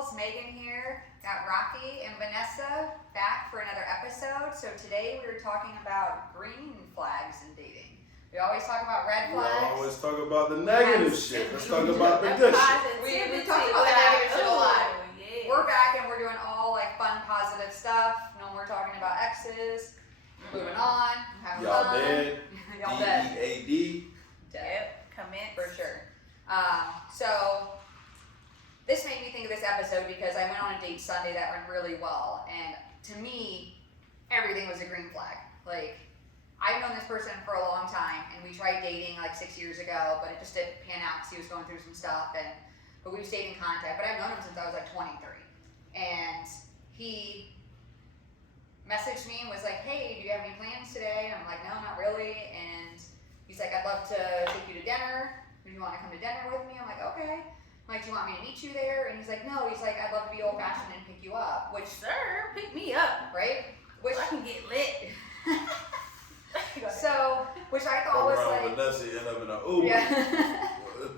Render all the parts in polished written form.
girls, Megan here. Got Rocky and Vanessa back for another episode. So today we were talking about green flags in dating. We always talk about red flags. We always talk about the negative shit. Let's talk about the good shit. We talk about the negative shit a lot. Yeah. We're back and we're doing all like fun, positive stuff. No more talking about exes. Moving on. Having Y'all fun. dead. Y'all dead. D-E-A-D. Yep, commence. For sure. So this made me think of this episode because I went on a date Sunday that went really well, and to me, everything was a green flag. Like, I've known this person for a long time, and we tried dating like 6 years ago, but it just didn't pan out because he was going through some stuff, but we've stayed in contact. But I've known him since I was like 23, and he messaged me and was like, "Hey, do you have any plans today?" And I'm like, "No, not really." And he's like, "I'd love to take you to dinner. Do you want to come to dinner with me?" I'm like, "Okay." I'm like, "Do you want me to meet you there?" And he's like, "No." He's like, "I'd love to be old fashioned and pick you up." Which, Sir, pick me up. right? Which I can get lit. so, which I thought was like, Vanessa end up in an Uber. yeah.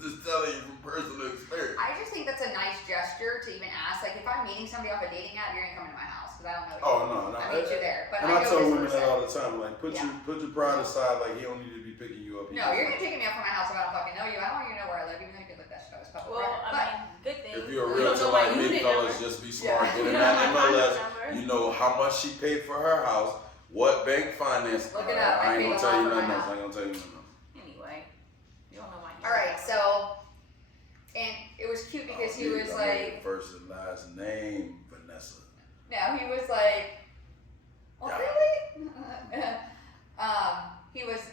Just telling you from personal experience. I just think that's a nice gesture to even ask. Like, if I'm meeting somebody off a dating app, you're gonna come into my house because I don't know you. Oh no. I meet you there, but And I I know tell this women person. that all the time. Like, put your pride aside. Like, he don't need to be picking you up. No, you're gonna take me up from my house if I don't fucking know you. I don't even know where I live, even though you could look that shit up as public Well, record. I mean, good thing. If you're a You don't realtor know my like me, unit fellas, number. just be smart. Yeah. Get You in know that my MLS. contact number. You know how much she paid for her house, what bank finance. Look it up. I ain't paid a gonna tell you lot for nothing my else. house. I ain't gonna tell you nothing else. Anyway, you don't know my unit All right, number. so, and it was cute because he was like, first and last name, Vanessa. no, he was like, oh, Yeah. really? He was,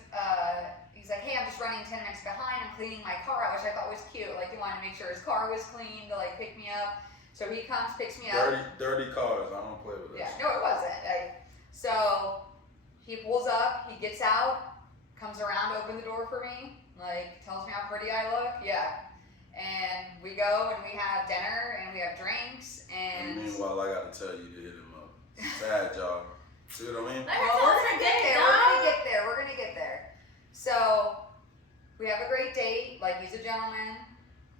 he's like, "Hey, I'm just running 10 minutes behind. I'm cleaning my car out," which I thought was cute. Like, he wanted to make sure his car was clean to like pick me up. So he comes, picks me up. Dirty cars. I don't play with this. Yeah, no, it wasn't. So he pulls up, he gets out, comes around to open the door for me, like tells me how pretty I look. Yeah. And we go and we have dinner and we have drinks and meanwhile, I gotta tell you to hit him up. Sad, y'all. See what I mean? Let her well, tell we're us gonna her get date, there. dog. We're gonna get there. So we have a great date. Like, he's a gentleman.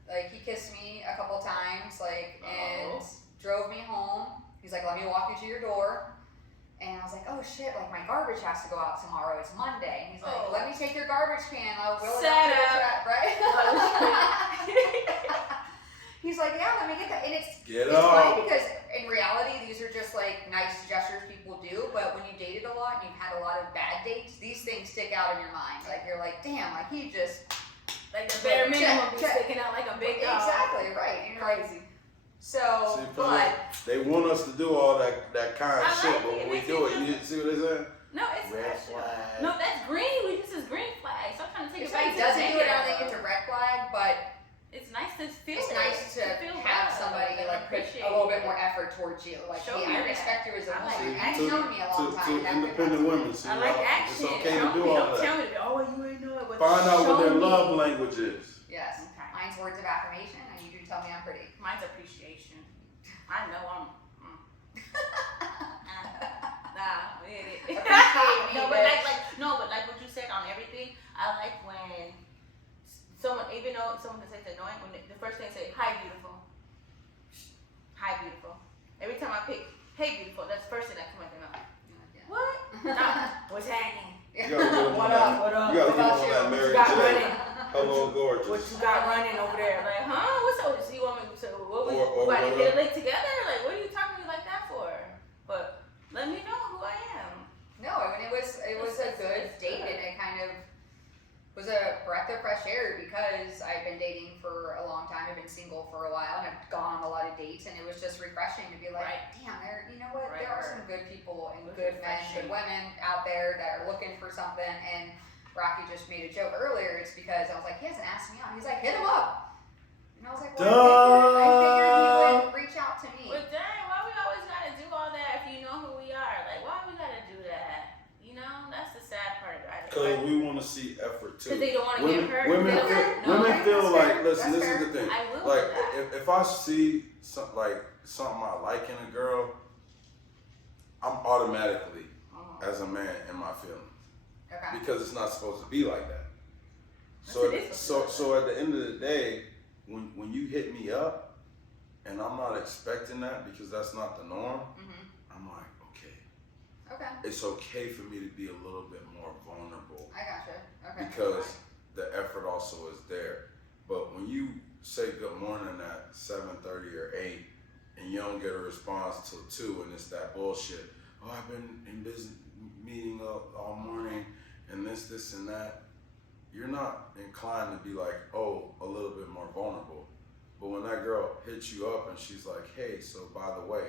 Like, he kissed me a couple times, like, and drove me home. He's like, "Let me walk you to your door." And I was like, "Oh shit, like my garbage has to go out tomorrow. It's Monday." And he's like, Oh. "Let me take your garbage can. I'll wheel it up Set to the up. truck," right? Oh, He's like, "Yeah, let me get that." And it's Get funny up. because in reality, these are just like nice gestures people do. But when you dated a lot and you've had a lot of bad dates, these things stick out in your mind. Like, you're like, "Damn, like he just." Like the bare Check, minimum be check. sticking out like a big dog. Exactly, right. And you're like, Crazy. so, See, but they want us to do all that kind of I shit, like but it. when It we makes do it it, you see what they're saying? No, it's Red not. flag. No, that's green. This is green flag. So I'm trying to take if it back he to doesn't do it, I don't negative. think it's a red flag. But It's nice to feel it's it. nice to feel have love somebody and like put appreciate a little bit it. more effort towards you. Like, Show "Hey, me I that. respect you as a I like woman." it. And you've known me a long time. To That independent could- women, see, I like y'all, action. it's okay Show to do me. all Don't tell that. me, "Oh, you ain't know it." But Find out show what their me. love language is. Yes. Okay. Mine's words of affirmation, and you do tell me I'm pretty. Mine's appreciation. I know I'm. Nah, we hit it. Appreciate me, No, but bitch. but like what you said on everything. I like when someone, even though someone can say it's annoying, when the first thing they say, "Hi, beautiful." Hi, beautiful. Every time I pick, "Hey, beautiful," that's the first thing that comes out their mouth. What? Nah, what's happening? You gotta get them What on up? that. What up? You gotta What get about them on you? that What Mary you got J. running? Hello, What gorgeous. you got running over there? Like, huh? What's up? So you want me to say, what we Or about to what get up? a lick together? Like, what are you talking to me like that for? But let me know who I am. No, I mean, it was a good date, and it kind of was a breath of fresh air because I've been dating for a long time. I've been single for a while, and I've gone on a lot of dates, and it was just refreshing to be like, Right. "Damn, you know what? Right, there are right. some good people and It was good men, refreshing. good women out there that are looking for something." And Rocky just made a joke earlier. It's because I was like, "He hasn't asked me out." He's like, "Hit him up," and I was like, "Well, I figured he would reach out to me." But dang, why we always gotta do all that if you know who we are? Like, why we gotta do that? You know, that's the sad part about it. Because we want to see effort too. Because they don't want to Women, get hurt. women, They don't- feel, no, women feel that's like, fair. listen, That's this fair. is the thing. I will Like, do that. if I see something I like in a girl, I'm automatically, as a man, in my feelings. Okay. Because it's not supposed to be like that. Yes, it is supposed to be like So at the end of the day, when you hit me up and I'm not expecting that because that's not the norm, I'm like, Okay. it's okay for me to be a little bit more vulnerable. I gotcha. Okay. Because the effort also is there. But when you say good morning at 7:30 or 8 and you don't get a response till 2 and it's that bullshit, oh, I've been in business meeting all morning and this and that, you're not inclined to be like, oh, a little bit more vulnerable. But when that girl hits you up and she's like, hey, so by the way,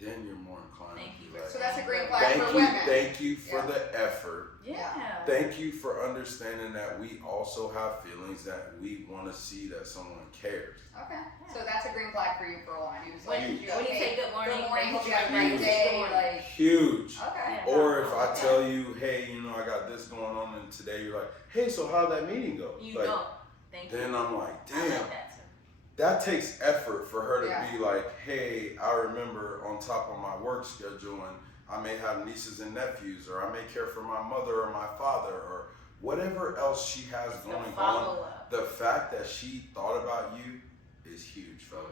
then you're more inclined Thank to you. be like, So that's a green flag for women. thank you for the effort. Yeah. Thank you for understanding that we also have feelings, that we want to see that someone cares. Okay. So that's a green flag for you for a woman. He was like, When you say good morning, hope you had a great day. Like, Huge. okay. Yeah. Or if I tell you, hey, I got this going on, and today you're like, hey, so how'd that meeting go? Thank you. Then I'm like, I like damn. that too. That takes effort for her to be like, hey, I remember on top of my work schedule, and I may have nieces and nephews, or I may care for my mother or my father, or whatever else she has going on. The fact that she thought about you is huge, fellas.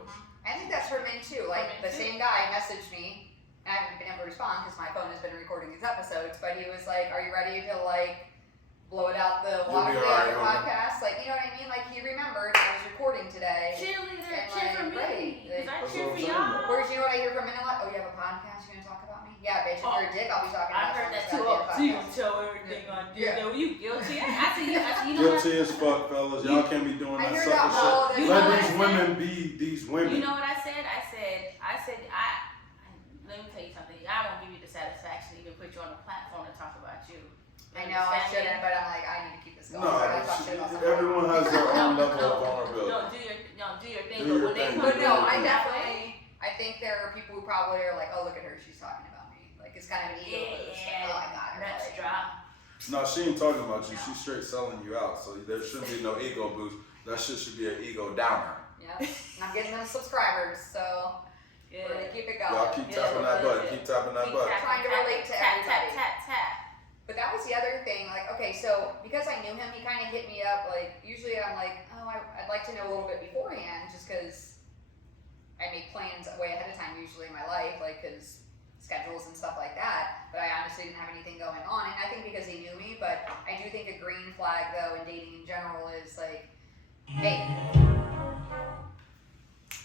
I think that's for men too. Like the same guy messaged me. I haven't been able to respond because my phone has been recording these episodes. But he was like, "Are you ready to blow it out the water on your podcast?" Like, you know what I mean? Like he remembered I was recording today. Cheerleader, And, cheer for me. Because I cheer for y'all. Whereas you know what I hear from men a lot? Oh, you have a podcast? You gonna talk about me? Yeah, bitch. If you're a dick, I'll be talking about I heard that you. too. So you gonna tell everything I did? Yeah. You guilty? I see you. Guilty as fuck, fellas. Y'all can't be doing that sucker shit. Let these women be these women. You know what I said? I said, let me tell you something. I won't give you the satisfaction to even put you on a platform to talk about you. I know I shouldn't, but I'm like, I need to keep this going. No, everyone has their own level of vulnerability. Do your thing. But no, I think there are people who probably are like, oh, look at her, she's talking about me. Like, it's kind of an ego boost. Like, oh, I got her. Let's drop. No, she ain't talking about you. She's straight selling you out. So there shouldn't be no ego boost. That shit should be an ego downer. Yeah. And I'm getting them subscribers, so we're going to keep it going. Y'all keep tapping that button. Keep tapping that button. Trying to relate to everybody. Tap. But that was the other thing, like, okay, so because I knew him, he kind of hit me up, like, usually I'm like, oh, I'd like to know a little bit beforehand, just because I make plans way ahead of time usually in my life, like, because schedules and stuff like that, but I honestly didn't have anything going on, and I think because he knew me, but I do think a green flag, though, in dating in general is, like, hey.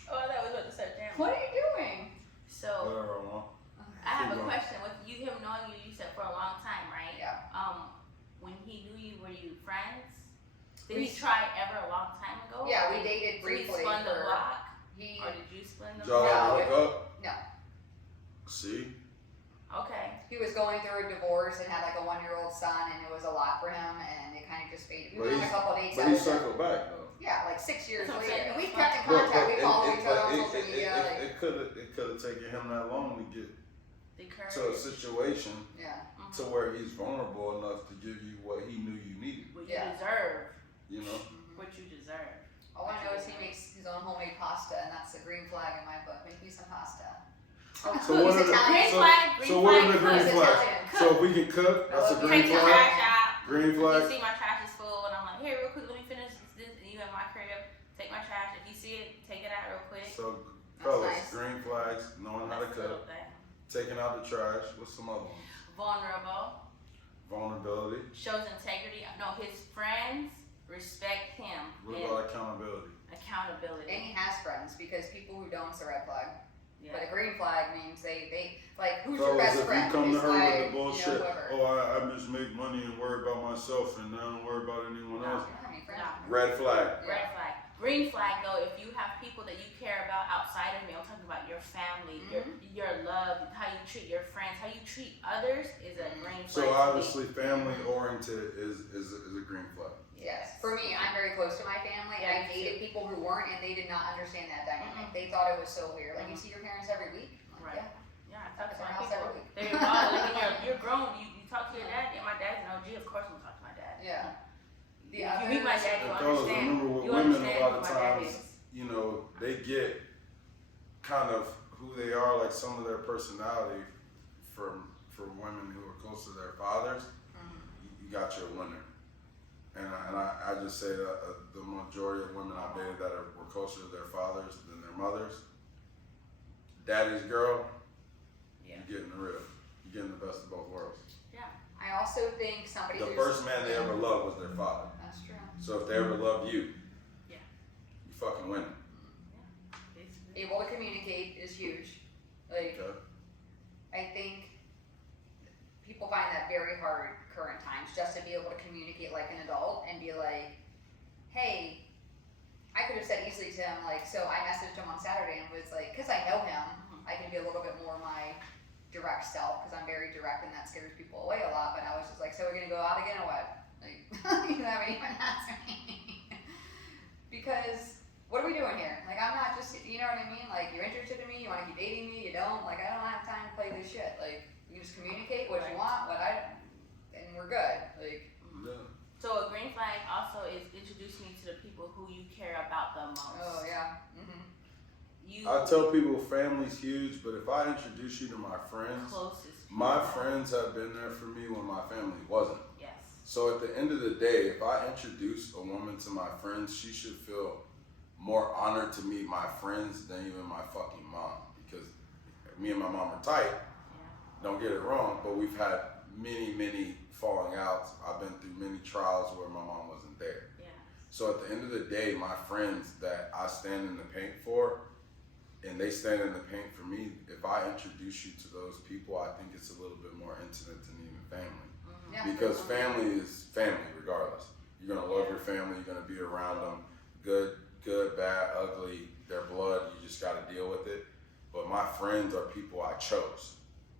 Oh, that was what the start jamming. What are you doing? So, Whatever I want. I have a question. With him knowing you said for a long time, right? Yeah. When he knew you, were you friends? Did he try ever a long time ago? Yeah, we dated briefly. Did he spun the block? Or did you spin the block? Did y'all ever hook up? No. See? Okay. He was going through a divorce and had like a 1-year-old son, and it was a lot for him, and it kind of just faded. We went on a couple of dates. But he circled back though. Yeah, like 6 years That's later. And we've okay. kept in contact. We follow each other on It social media. It could have taken him that long to get to a situation to Mm-hmm. where he's vulnerable enough to give you what he knew you needed. What you deserve. You know? What you deserve. All I know is he makes his own homemade pasta, and that's the green flag in my book. Make me some pasta. Oh, So what are the green flag? So what are the green He's flags? Italian. So if we can cook, that's a green Take the flag. trash out. Green flag. You see my trash is full, and I'm like, here, real quick, let me finish this. And you at my crib, take my trash. If you see it, take it out real quick. So fellas, nice. green flags, knowing how to cook, taking out the trash. What's some other ones? Vulnerability. Shows integrity. No, his friends respect him. What about accountability? Accountability. And he has friends, because people who don't is a red flag. Yeah. But a green flag means they like, who's Fellas, your best if friend? you come to It's her like, with the bullshit, whoever. I just make money and worry about myself and I don't worry about anyone No, else. you don't have any friends. No. Red flag. Red flag. Green flag though, if you have people that you care about outside of me, I'm talking about your family, your love, how you treat your friends, how you treat others is a green flag. So obviously family oriented is a green flag. Yes. For me, I'm very close to my family. Yeah, I dated people who weren't, and they did not understand that dynamic. They thought it was so weird. Like, you see your parents every week? I'm like, Right. yeah. Yeah, I talk to my House people. every week. They're involved. Like, you're grown. You talk to your dad. Yeah, my dad's an OG. Of course, I'm gonna talk to my dad. Yeah. The If you meet my dad, you And fellas, understand. remember with You women understand a lot who of my dad times, is. they get kind of who they are, like some of their personality from women who are close to their fathers. You got your winner. I just say that the majority of women I've dated that were closer to their fathers than their mothers, daddy's girl, Yeah. you're getting the real. You're getting the best of both worlds. Yeah. I also think somebody The who's first man they ever loved was their father. That's true. So if they ever loved you, Yeah. you fucking win. Basically. Able to communicate is huge. Like, Okay. I think people find that very hard current times, just to be able to communicate like an adult and be like, hey, I could have said easily to him, like, so I messaged him on Saturday and was like, because I know him, I can be a little bit more my direct self, because I'm very direct and that scares people away a lot, but I was just like, so we're going to go out again or what? Like, you haven't even asked me. Because, what are we doing here? Like, I'm not just, you know what I mean? Like, you're interested in me, you want to keep dating me, you don't? Like, I don't have time to play this shit. Like, you just communicate what you want, and we're good. Like, Yeah. So a green flag also is introducing you to the people who you care about the most. oh yeah. I tell people family's huge, but if I introduce you to my friends, Closest. my friends have been there for me when my family wasn't. Yes. So at the end of the day, if I introduce a woman to my friends, she should feel more honored to meet my friends than even my fucking mom. Because me and my mom are tight, don't get it wrong, but we've had many falling outs. I've been through many trials where my mom wasn't there. Yeah. So at the end of the day, my friends that I stand in the paint for, and they stand in the paint for me, if I introduce you to those people, I think it's a little bit more intimate than even family. Yeah. Because family is family regardless. You're gonna love your family, you're gonna be around them, good, bad, ugly, their blood, you just gotta deal with it. But my friends are people I chose.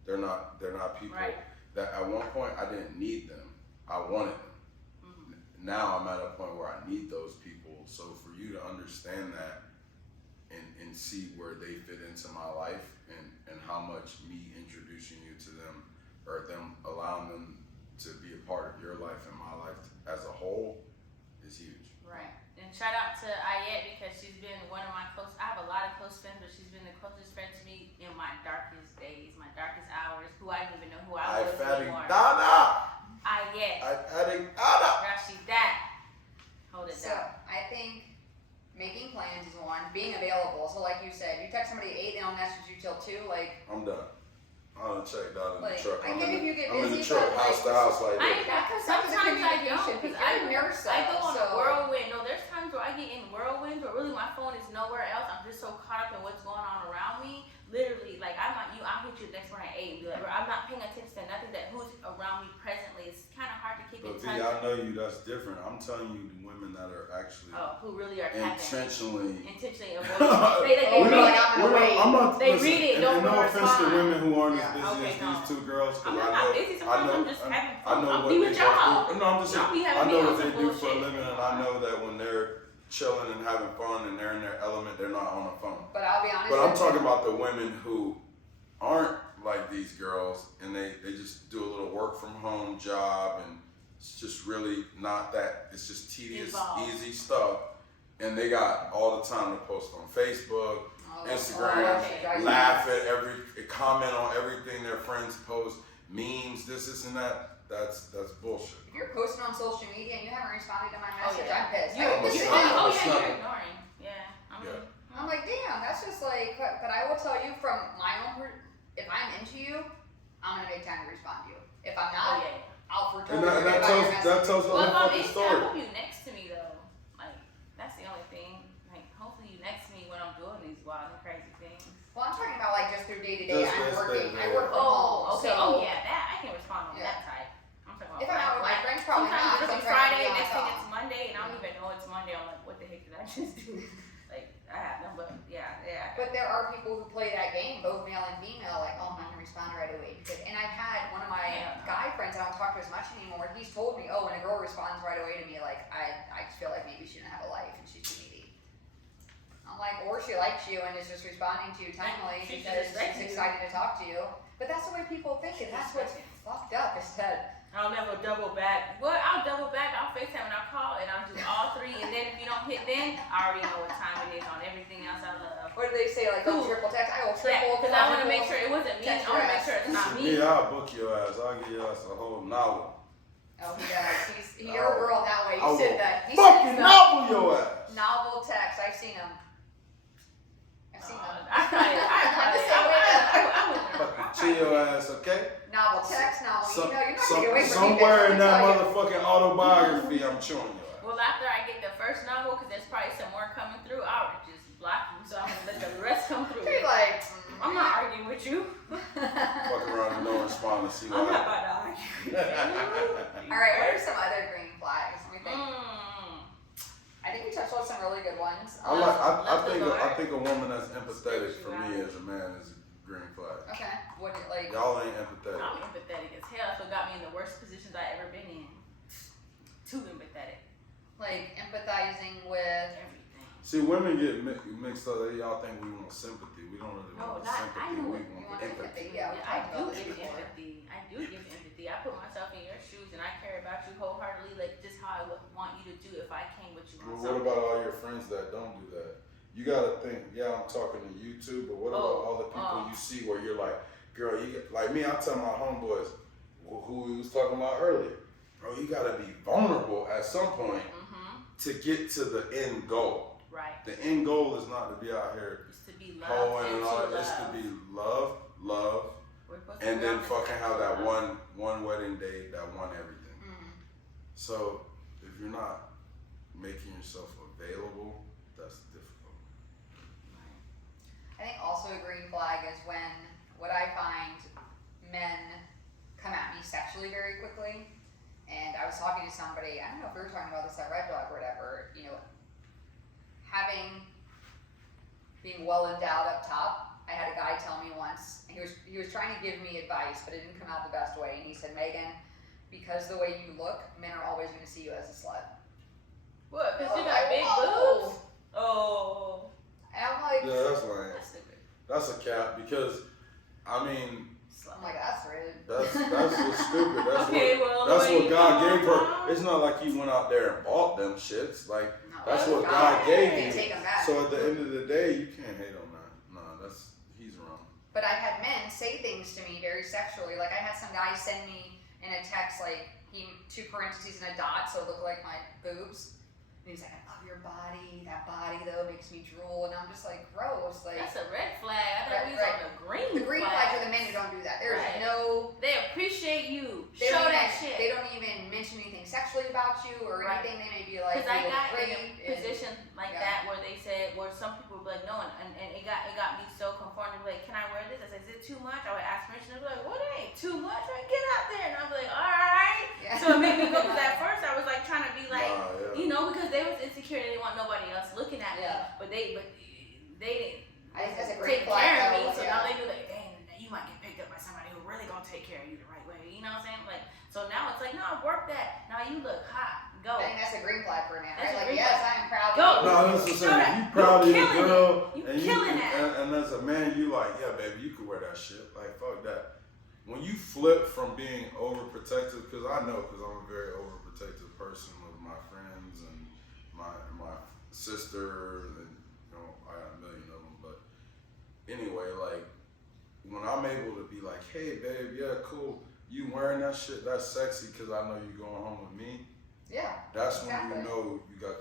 They're not people Right. that at one point I didn't need them, I wanted them. Now I'm at a point where I need those people. So for you to understand that and see where they fit into my life and how much me introducing you to them or them allowing them to be a part of your life and my life as a whole is huge. Right. And shout out to Ayette because she's been one of my I have a lot of close friends, but she's been the closest friend to me in my darkest days, my darkest hours, who I didn't even know who I was anymore. Ayette. Rashidat. Hold it So down. I think making plans is one. Being available. So like you said, you text somebody at 8, they don't message you till 2. Like, I'm done. I done checked out in the Like, truck. I get if you get I'm in the busy, truck, but, house like, to house like I this. That's sometimes I communication, don't because you're a nurse, I go on so- a whirlwind. No, there's times where I get in whirlwinds where really my phone is nowhere else. I'm just so caught up in what's going on around me. Literally, like I'll hit you the next morning at 8 and be like, bro, I'm not paying attention to nothing that who's around me presently. It's kind of hard to keep in But V, touch. I know you, that's different. I'm telling you the women that are actually Who really are tapping. intentionally Intentionally avoiding. They We're read like, it. I'm gonna wait. I'm not, They listen, read it, and don't no offense to respond. women who aren't as Yeah. busy Okay, as no. these two girls. 'Cause I'm I not know, busy. Sometimes I'm just having fun. I know I'll what be they with go y'all. through. No, I'm just Y'all be saying, having I know me what on they some do for a bullshit. living, and I know that when they're chilling and having fun and they're in their element, they're not on the phone. but I'll be honest. But I'm with talking you. about the women who aren't like these girls and they just do a little work from home job and it's just really not that, it's just tedious, Involved. easy stuff. And they got all the time to post on Facebook, Instagram, okay. laugh at comment on everything their friends post, memes, this and that. That's bullshit. If you're posting on social media and you haven't responded to my Oh, message, yeah. I'm pissed. You're, I'm a pissed. snap. oh I'm a yeah, snap. you're ignoring. Yeah. I'm like, damn, that's just like, but I will tell you from my own, if I'm into you, I'm gonna make time to respond to you. If I'm not, Oh yeah. I'll for And that tells the Well, if whole I'm fucking into, I story. hope you next to me though. Like that's the only thing. Like hopefully you next to me when I'm doing these wild and crazy things. Well, I'm talking about like just through day to day. Just I'm working. day-to-day. I work from home. Okay. So Oh yeah, that I can respond on Yeah. that type. I'm talking about if I'm out with my like, friends, probably sometimes not. it'll I'm be trying to Friday, be on next thing top. it's Monday, and I don't even know it's Monday. I'm like, what the heck did I just do? Like I have no, but yeah. But there are people who play that game, both male and female, like, oh, I'm not gonna respond right away. And I've had one of my guy friends I don't talk to as much anymore. He's told me, oh, when a girl responds right away to me, like, I just feel like maybe she didn't have a life and she's too needy. I'm like, or she likes you and is just responding to you timely She because just respects she's you. excited to talk to you. But that's the way people think, and that's what's fucked up. Is that I'll never double back. Well, I'll double back. I'll FaceTime and I'll call and I'll do all three. And then if you don't hit then, I already know what time it is on everything else I love. what do they say? Like, oh, triple text. I will Yeah, triple. because I want to make sure it wasn't me. I text want to your make sure it's not For me. me, I'll book your ass. I'll give your ass a whole novel. Oh, he does. You're a girl that way. I You said will that. He fucking sends novel your ass. novel text. I've seen them. I've seen them. Fucking chill your ass, okay? Novel text, novel email. You're not Some, gonna get away from somewhere me. in that motherfucking autobiography, I'm chewing your ass. Well, after I get the first novel, because there's probably some more coming through, I'll just block you, so I'm gonna let the rest come through. You're like, I'm not arguing with you. Fucking around and don't respond and see I'm not what about to argue with you. all right. What are some other green flags? Let me think. Mm. I think we touched on some really good ones. I think a woman that's empathetic for me as a man is a green flag. Okay. What do you like? Y'all ain't empathetic. I'm empathetic as hell, so it got me in the worst positions I ever been in. Too empathetic. Like empathizing with. Everything. See, women get mixed up. Y'all think we want sympathy. We don't really No, want not- sympathy. I know We what want you want empathy. Yeah, we I talked do about this give before. empathy. I do give empathy. I put myself in your shoes and I care about you wholeheartedly, like just how I would want you to do if I came with you on Well, what something. about all your friends that don't do that? You gotta think, yeah, I'm talking to you too, but what about all the people you see where you're like, girl, you get, like me, I tell my homeboys who we was talking about earlier, bro, you gotta be vulnerable at some point to get to the end goal. Right. The end goal is not to be out here It's to be loved hoeing and and to all love. that. It's to be love, We're supposed to and then love fucking and have that love. one wedding day that won everything. Mm. So if you're not making yourself available, that's difficult. I think also a green flag is when what I find men come at me sexually very quickly. And I was talking to somebody, I don't know if we were talking about this at Red Dog or whatever, you know, being well endowed up top. I had a guy tell me once, and he was trying to give me advice, but it didn't come out the best way. And he said, Megan, because the way you look, men are always going to see you as a slut. What? Because you I'm got like, big whoa. boobs? Oh. And I'm like, Yeah, that's lame. That's stupid. That's a cap because, I mean, I'm like, that's rude. that's just stupid. That's Okay, well, that's the way what you God come gave her. from- It's not like you went out there and bought them shits. Like No, that's what God God gave can't you. take 'em back. So at the end of the day, you can't hate on that. Nah, he's wrong. But I've had men say things to me very sexually. Like I had some guy send me in a text like he 2 parentheses and a dot, so it looked like my boobs. And he's like, I love your body. That body though makes me drool. And I'm just like, gross. Like That's a red flag. I thought we was Right. on the green the green flags are the men who don't do that. There's Right. no. They appreciate you. They Show don't that even, shit. They don't even mention anything sexually about you or Right. anything. They may be like, Because I you look got great. in a position like yeah. that where they said, where some people would be like, no, and it got me so conformed. They'd be like, can I wear this? I said, is it too much? I would ask permission. They'd be like, what ain't too much? Right? Get out there. And I'd be like, all right. Yeah. So it made me go, because at first I was like trying to be like, Nah, yeah. you know, because they was insecure. They didn't want nobody else looking at me. Yeah. But they didn't That's a great take flag, care of though, me. So yeah. now they be like, dang, you might get picked up by somebody who really gonna take care of you the right way. You know what I'm saying? Like, so now it's like, no, work that. Now you look hot. Go. I think that's a green flag for a man, That's right? a Like, green yes, flag. I am proud Go. of you. No, that's what I'm Show saying. that. If you proud of You your killing girl, it. You and killing that. and as a man, you like, yeah, baby, you can wear that shit. Like, fuck that. When you flip from being overprotective, because I know, because I'm a very overprotective person with my friends and my sister, and you know, I got a million of them. But anyway, like when I'm able to be like, hey, babe, yeah, cool, you wearing that shit, that's sexy, because I know you going home with me. Yeah. That's Exactly. when you know you got.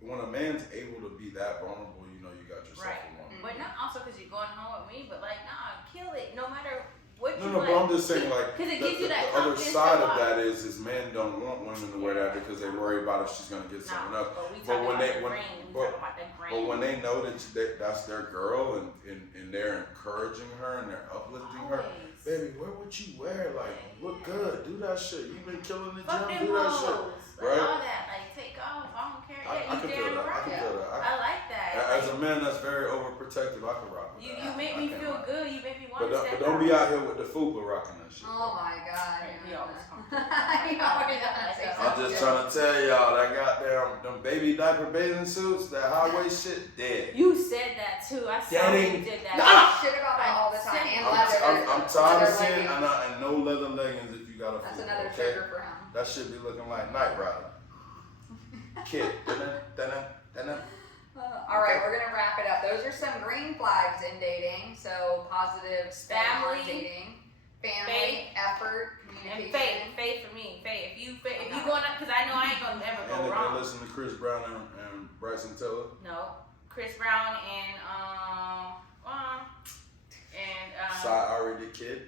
When a man's able to be that vulnerable, you know you got yourself Right. a woman. But not also because you're going home with me, but like, nah, kill it. No matter what you No, like. but I'm just saying, like, Because it the, gives you the, that the other confidence side to of walk. that is men don't want women to wear that because they worry about if she's gonna get someone else. But we But talking when about they- the when- grain. We but- talking about that grain. But when they know that's their girl and they're encouraging her and they're uplifting her, Always. baby, wear what you wear. Like, look good, do that shit. You've been killing the Fuck gym, them do that shit. hoes. Like, Right? all that. Like, take off. I don't care. I Yeah, can you feel damn that. I right. can feel that. I like that. As a man that's very overprotective, I can rock with You that. make I me can't feel lie. good. You make me want But to step don't out. be out here with the fupa rocking that shit. Oh my God. He always comes to He always does. I'm just trying to tell y'all that goddamn them baby diaper bathing suits, that high waist shit, dead. You said that too. I saw Daddy. you did that. Nah. Shit about that all the time. And I'm leather. tired of leather seeing leggings. and no leather leggings if you got a That's fupa, another okay? trigger for him. That shit be looking like Knight Rider. Kid. Dun-dun. All right, we're gonna wrap it up. Those are some green flags in dating. So positive spin on Family. dating, family, effort, And communication. faith for me. Faith. going up because I know I ain't gonna ever And go they wrong. listen to Chris Brown and Bryson Tiller. No, Chris Brown and Already the Kid.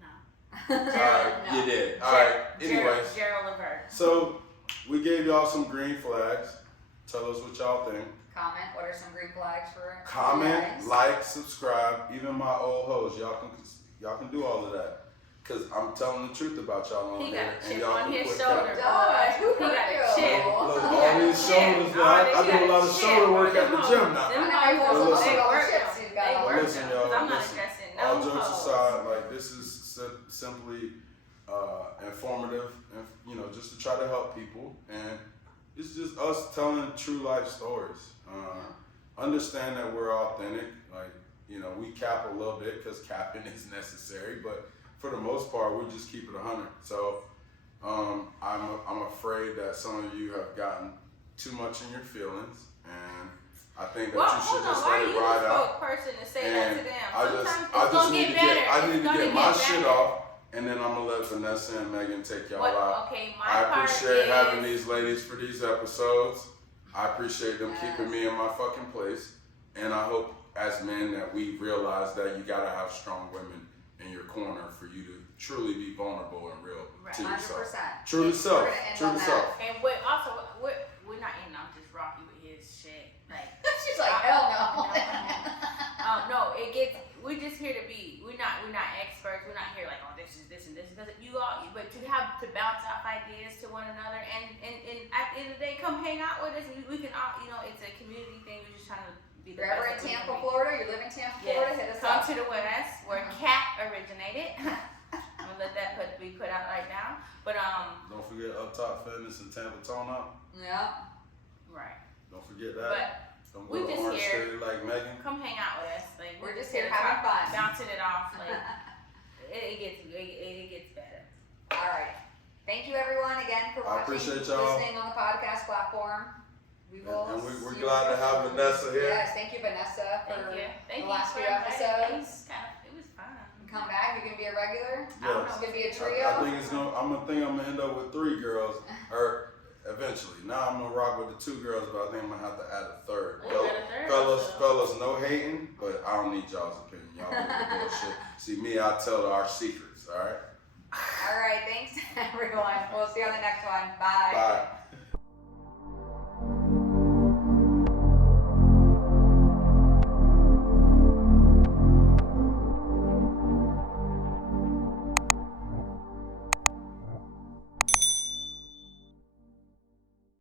no. Alright, No. you did. Alright, anyways. Gerald Levert. So, we gave y'all some green flags. Tell us what y'all think. Comment. What are some green flags for you Comment, guys? like, subscribe. Even my old hoes, y'all can do all of that. Cause I'm telling the truth about y'all on He here, got a and chip y'all on can his quit shoulder. capping. Does. Who He got a hurt chip. you? Look, He all got a these chip. shoulders, man. I He do got a lot a of chip. shoulder work at the Them gym hoes- now. Them I know you hoes, feel listen. some they of work those chips them. you've They got. work Listen, them. y'all, 'Cause I'm not listen. addressing All no jokes hoes. aside, like this is simply informative, and just to try to help people, and it's just us telling true life stories. Understand that we're authentic, like we cap a little bit because capping is necessary, but for the most part, we just keep it 100. So I'm afraid that some of you have gotten too much in your feelings, and I think that Well, you should hold on. just Why let are it you ride the out. person to say And that to them? I Sometimes just it's gonna need get to better. get, I need It's to gonna get my better. shit off, and then I'm gonna let Vanessa and Megan take y'all out. Okay, my I part appreciate is, having these ladies for these episodes. I appreciate them Yes. keeping me in my fucking place, and I hope as men that we realize that you gotta have strong women in your corner for you to truly be vulnerable and real Right. to yourself. 100%. True to We're self. gonna end True on to that. self. And what also we're not in. I'm just rocky with his shit. Like She's like, hell no. no, it gets. We're just here to be. We're not experts. We're not here like, oh, this is this and this because you all. But to have to bounce off ideas to one another, and at the end of the day, come hang out with us. We can all. It's a community thing. We're just trying to be the You're ever in best that we can Tampa, be. Florida? You live in Tampa, Florida? Hit us Come up. to the West, where Cat originated. I'm gonna let that be put out right now. But Don't forget Up Top Fitness and Tampa Tone Up. Yeah. right. Don't forget that. But Don't we go to just Orange here. State like Megan. come hang out with us. Like We're just here here having fun. bouncing it off. Like it gets better. All right. Thank you, everyone, again for I watching, appreciate y'all. listening on the podcast platform. We will. And we're see glad you- to have Vanessa here. Yes, thank you, Vanessa, for Thank you. Thank the you last for few inviting me. episodes. It was fun. Come back. You're gonna be a regular. Yes. It's gonna be a I trio. think I'm gonna end up with 3 girls, or eventually. Now I'm gonna rock with the 2 girls, but I think I'm gonna have to add a 3rd. Ooh, add a third, Fellas, so. fellas, no hating, but I don't need y'all's opinion. Y'all do the bullshit. See me, I tell our secrets. All right. All right. Thanks, everyone. We'll see you on the next one. Bye. Bye.